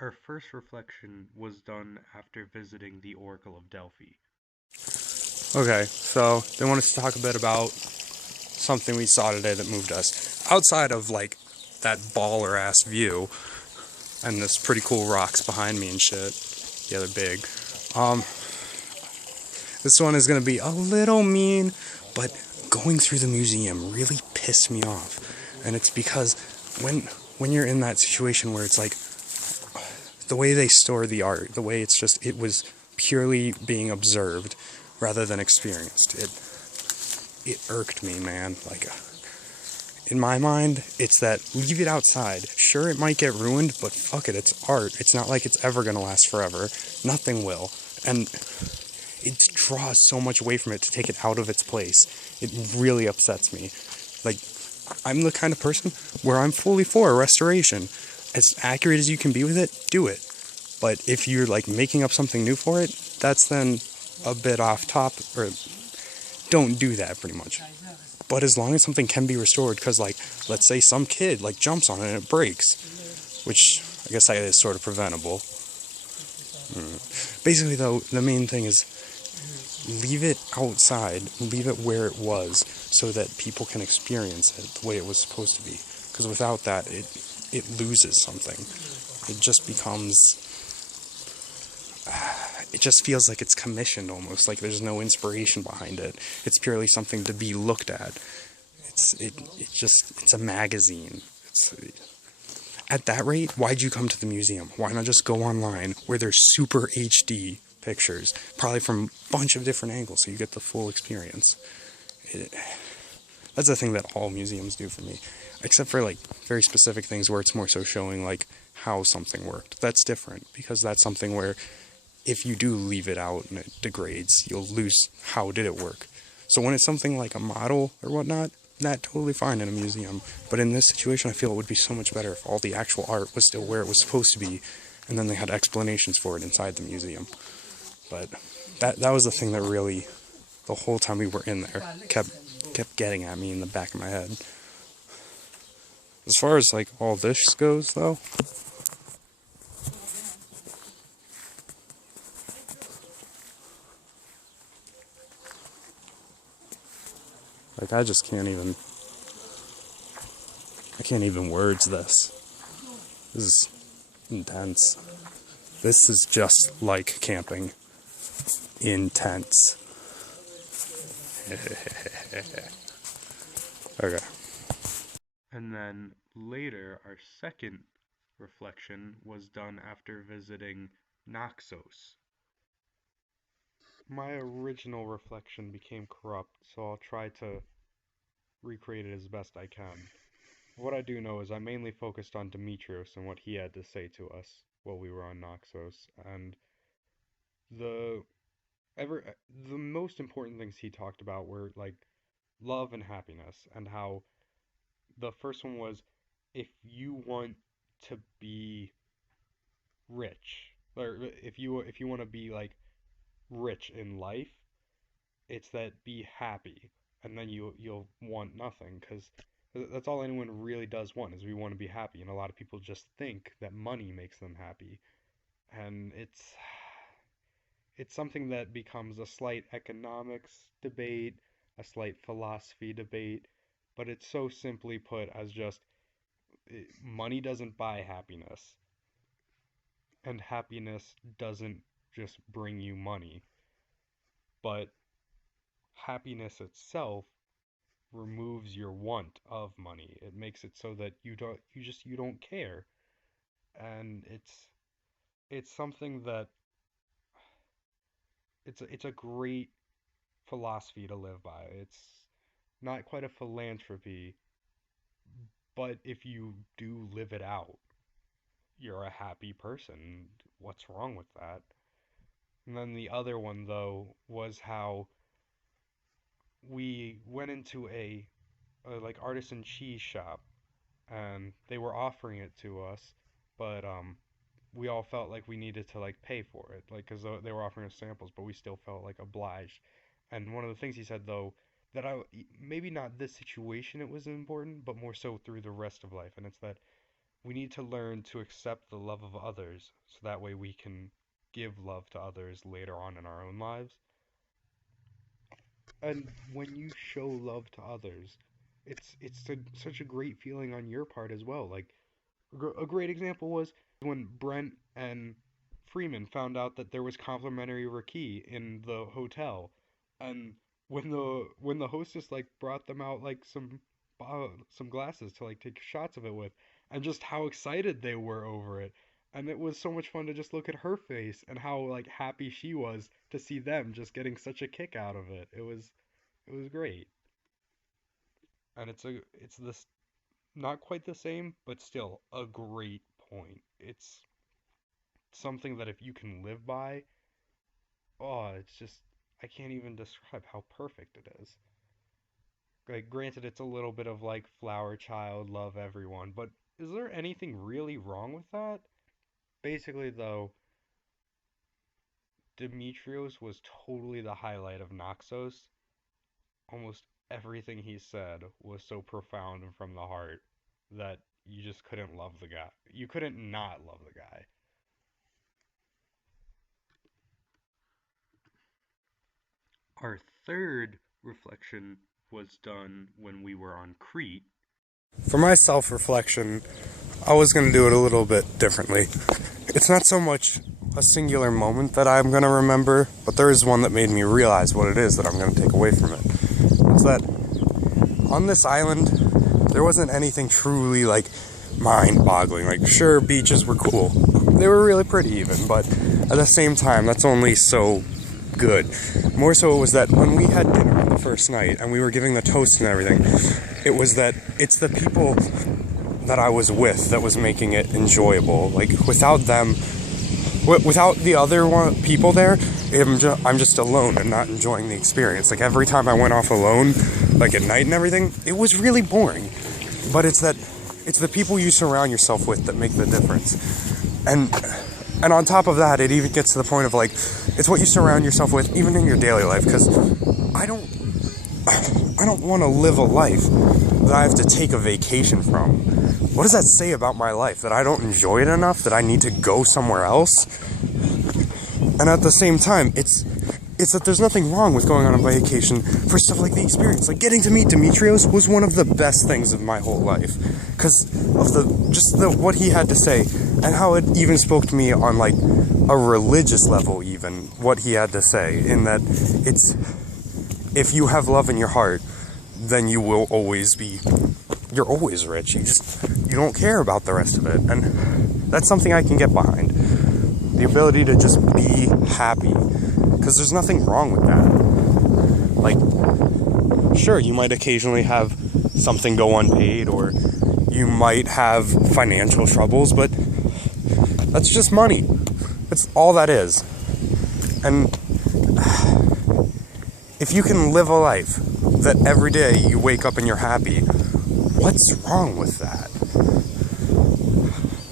Our first reflection was done after visiting the Oracle of Delphi. Okay, so they want us to talk a bit about something we saw today that moved us. Outside of, like, that baller ass view and this pretty cool rocks behind me and shit. Yeah, they're big. Um, this one is gonna be a little mean, but going through the museum really pissed me off. And it's because when you're in that situation where it's like the way they store the art, the way it was purely being observed rather than experienced. It irked me, man. Like, in my mind, it's that leave it outside. Sure, it might get ruined, but fuck it, it's art. It's not like it's ever gonna last forever. Nothing will. And it draws so much away from it to take it out of its place. It really upsets me. Like, I'm the kind of person where I'm fully for a restoration. As accurate as you can be with it, do it. But if you're like making up something new for it, that's then a bit off top, or don't do that pretty much. But as long as something can be restored, because like, let's say some kid like jumps on it and it breaks, which I guess that is sort of preventable. Basically though, the main thing is leave it outside, leave it where it was, so that people can experience it the way it was supposed to be. Because without that, it loses something. It just becomes, it just feels like it's commissioned almost, like there's no inspiration behind it. It's purely something to be looked at. It's a magazine. At that rate, why'd you come to the museum? Why not just go online where there's super HD pictures, probably from a bunch of different angles, so you get the full experience. That's the thing that all museums do for me, except for like very specific things where it's more so showing like how something worked. That's different, because that's something where if you do leave it out and it degrades, you'll lose how did it work. So when it's something like a model or whatnot, that totally fine in a museum. But in this situation, I feel it would be so much better if all the actual art was still where it was supposed to be, and then they had explanations for it inside the museum. But that was the thing that really, the whole time we were in there, kept getting at me in the back of my head. As far as like all this goes, though, like I can't even words this. This is intense. This is just like camping. Intense. Okay. And then later, our second reflection was done after visiting Naxos. My original reflection became corrupt, so I'll try to recreate it as best I can. What I do know is I mainly focused on Demetrios and what he had to say to us while we were on Naxos, and the the most important things he talked about were like love and happiness, and how the first one was if you want to be rich, or if you want to be like rich in life, it's that be happy, and then you'll want nothing, because that's all anyone really does want, is we want to be happy, and a lot of people just think that money makes them happy, and it's something that becomes a slight economics debate, a slight philosophy debate, but it's so simply put as just money doesn't buy happiness, and happiness doesn't just bring you money, but happiness itself removes your want of money. It makes it so that you don't care. And it's something that it's a great philosophy to live by. It's not quite a philanthropy, but if you do live it out, you're a happy person. What's wrong with that? And then the other one though was how we went into a like artisan cheese shop, and they were offering it to us, but we all felt like we needed to like pay for it, like because they were offering us samples, but we still felt like obliged. And one of the things he said though, that maybe not this situation it was important, but more so through the rest of life, and it's that we need to learn to accept the love of others so that way we can give love to others later on in our own lives. And when you show love to others, such a great feeling on your part as well. Like a great example was when Brent and Freeman found out that there was complimentary raki in the hotel, and when the hostess like brought them out like some glasses to like take shots of it with, and just how excited they were over it. And it was so much fun to just look at her face and how like happy she was to see them just getting such a kick out of it. It was great. And it's this not quite the same, but still a great point. It's something that if you can live by, oh, it's just I can't even describe how perfect it is. Like, granted, it's a little bit of like flower child, love everyone, but is there anything really wrong with that? Basically, though, Demetrios was totally the highlight of Naxos. Almost everything he said was so profound and from the heart that you just couldn't love the guy. You couldn't not love the guy. Our third reflection was done when we were on Crete. For my self-reflection, I was going to do it a little bit differently. It's not so much a singular moment that I'm going to remember, but there is one that made me realize what it is that I'm going to take away from it. It's that on this island, there wasn't anything truly, like, mind-boggling. Like, sure, beaches were cool. They were really pretty even, but at the same time, that's only so good. More so it was that when we had dinner on the first night and we were giving the toast and everything, it was that it's the people that I was with that was making it enjoyable. Like, without them, without the other people there, I'm just alone and not enjoying the experience. Like, every time I went off alone, like at night and everything, it was really boring. But it's the people you surround yourself with that make the difference. And on top of that, it even gets to the point of like, it's what you surround yourself with even in your daily life, because I don't want to live a life that I have to take a vacation from. What does that say about my life? That I don't enjoy it enough? That I need to go somewhere else? And at the same time, it's that there's nothing wrong with going on a vacation for stuff like the experience. Like, getting to meet Demetrios was one of the best things of my whole life, because of what he had to say, and how it even spoke to me on like a religious level, even what he had to say, in that it's, if you have love in your heart, then you're always rich. You don't care about the rest of it. And that's something I can get behind. The ability to just be happy. Because there's nothing wrong with that. Like, sure, you might occasionally have something go unpaid, or you might have financial troubles, but that's just money. That's all that is. And if you can live a life that every day you wake up and you're happy, what's wrong with that?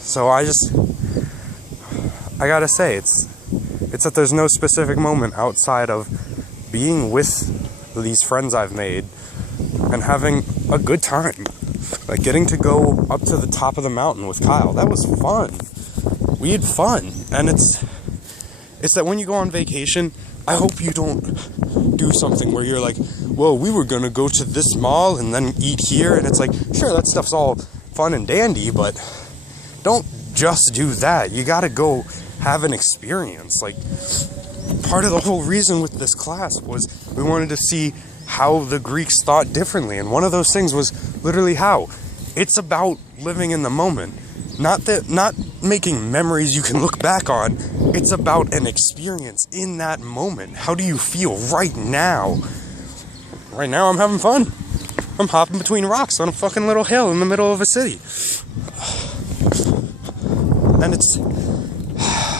So I gotta say, it's that there's no specific moment outside of being with these friends I've made and having a good time. Like, getting to go up to the top of the mountain with Kyle. That was fun. We had fun. And it's that when you go on vacation, I hope you don't do something where you're like, well, we were gonna go to this mall and then eat here, and it's like, sure, that stuff's all fun and dandy, but don't just do that. You gotta go have an experience. Like, part of the whole reason with this class was we wanted to see how the Greeks thought differently, and one of those things was literally how it's about living in the moment, not making memories you can look back on. It's about an experience in that moment. How do you feel right now? Right now I'm having fun. I'm hopping between rocks on a fucking little hill in the middle of a city. And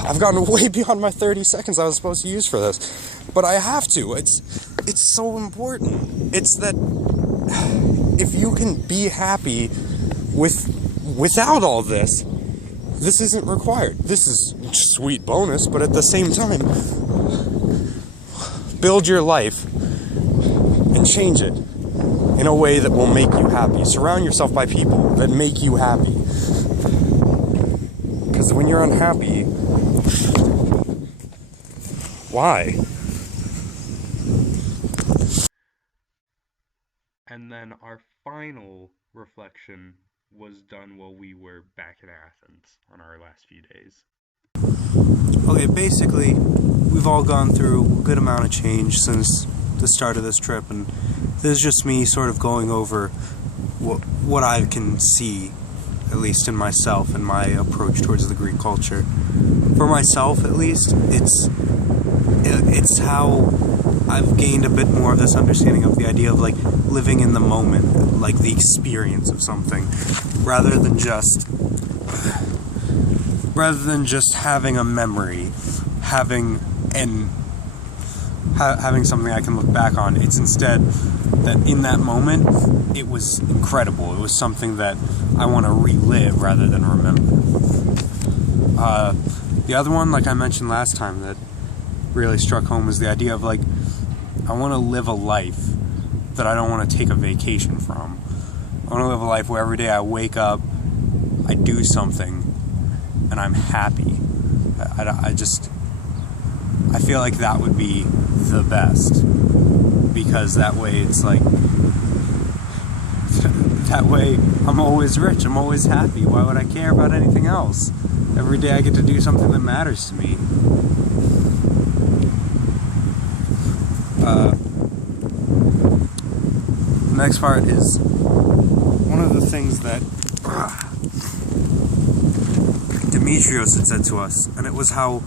I've gotten way beyond my 30 seconds I was supposed to use for this. But I have to. It's so important. It's that if you can be happy without all this, this isn't required. This is a sweet bonus, but at the same time, build your life and change it in a way that will make you happy. Surround yourself by people that make you happy. Because when you're unhappy, why? And then our final reflection was done while we were back in Athens on our last few days. Okay, basically, we've all gone through a good amount of change since the start of this trip, and this is just me sort of going over what I can see, at least in myself and my approach towards the Greek culture. For myself, at least, it's how I've gained a bit more of this understanding of the idea of like living in the moment, like the experience of something, rather than just having a memory, having something I can look back on. It's instead that in that moment, it was incredible. It was something that I want to relive rather than remember. The other one, like I mentioned last time, that really struck home was the idea of like, I want to live a life that I don't want to take a vacation from. I want to live a life where every day I wake up, I do something, and I'm happy. I feel like that would be the best, because that way it's like, that way I'm always rich, I'm always happy. Why would I care about anything else? Every day I get to do something that matters to me. The next part is one of the things that Demetrios had said to us, and it was how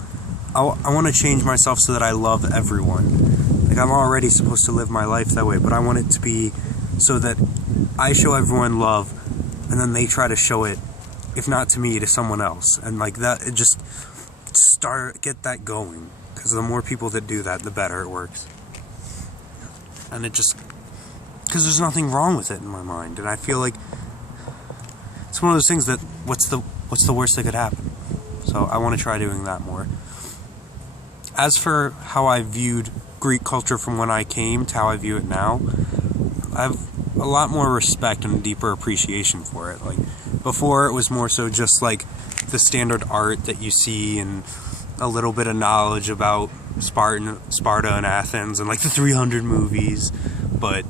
I want to change myself so that I love everyone. Like, I'm already supposed to live my life that way, but I want it to be so that I show everyone love, and then they try to show it, if not to me, to someone else. And like that, it just get that going, because the more people that do that, the better it works. And it just, because there's nothing wrong with it in my mind, and I feel like it's one of those things that what's the worst that could happen? So I want to try doing that more. As for how I viewed Greek culture from when I came to how I view it now, I have a lot more respect and a deeper appreciation for it. Like, before, it was more so just like the standard art that you see and a little bit of knowledge about Sparta and Athens and like the 300 movies. But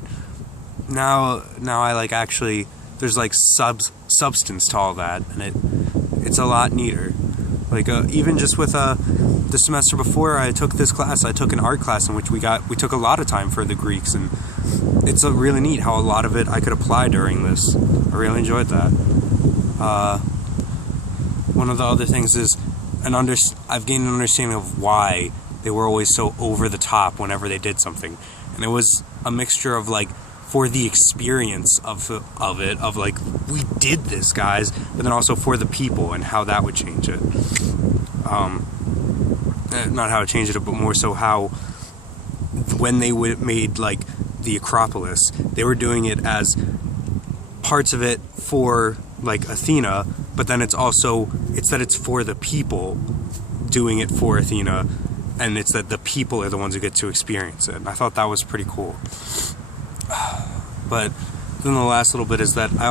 now I like actually, there's like substance to all that, and it's a lot neater. Like even just with the semester before I took this class, I took an art class in which we took a lot of time for the Greeks, and it's really neat how a lot of it I could apply during this. I really enjoyed that. One of the other things is I've gained an understanding of why they were always so over the top whenever they did something, and it was a mixture of like, for the experience of it, of like, we did this, guys, but then also for the people and how that would change it. Not how it changed it, but more so how when they made like the Acropolis, they were doing it as parts of it for like Athena, but then it's that it's for the people doing it for Athena, and it's that the people are the ones who get to experience it. And I thought that was pretty cool. But then the last little bit is that I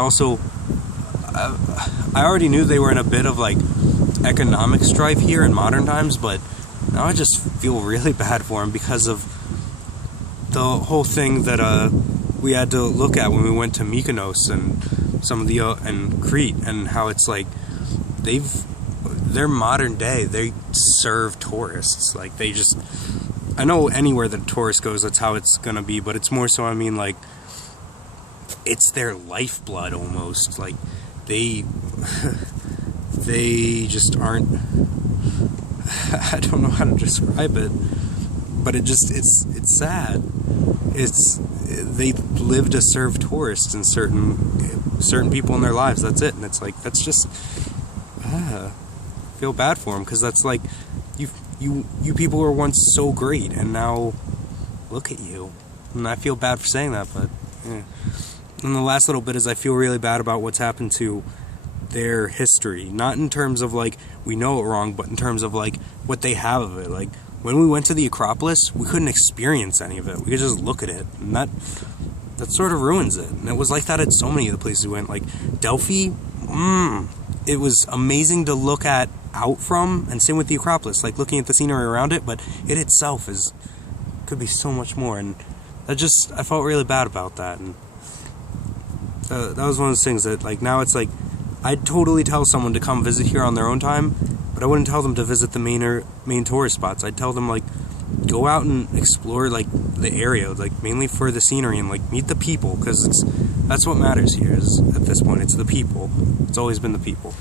already knew they were in a bit of like economic strife here in modern times, but now I just feel really bad for them because of the whole thing that we had to look at when we went to Mykonos and some of the and Crete, and how it's like they're modern day, they serve tourists. Like, they just, I know anywhere that a tourist goes, that's how it's gonna be, but it's more so, I mean, like, it's their lifeblood almost. Like, they just aren't, I don't know how to describe it, but it's sad. They live to serve tourists and certain people in their lives. That's it. And it's like, that's just, I feel bad for them, because that's like, you people were once so great, and now look at you. And I feel bad for saying that, but yeah. And the last little bit is I feel really bad about what's happened to their history. Not in terms of like, we know it wrong, but in terms of like what they have of it. Like, when we went to the Acropolis, we couldn't experience any of it. We could just look at it, and that sort of ruins it. And it was like that at so many of the places we went. Like Delphi, it was amazing to look at out from, and same with the Acropolis, like looking at the scenery around it, but it itself could be so much more, and I felt really bad about that, and that was one of those things that, like, now it's like, I'd totally tell someone to come visit here on their own time, but I wouldn't tell them to visit the main tourist spots. I'd tell them, like, go out and explore, like, the area, like, mainly for the scenery, and, like, meet the people, because that's what matters here, is, at this point, it's the people. It's always been the people.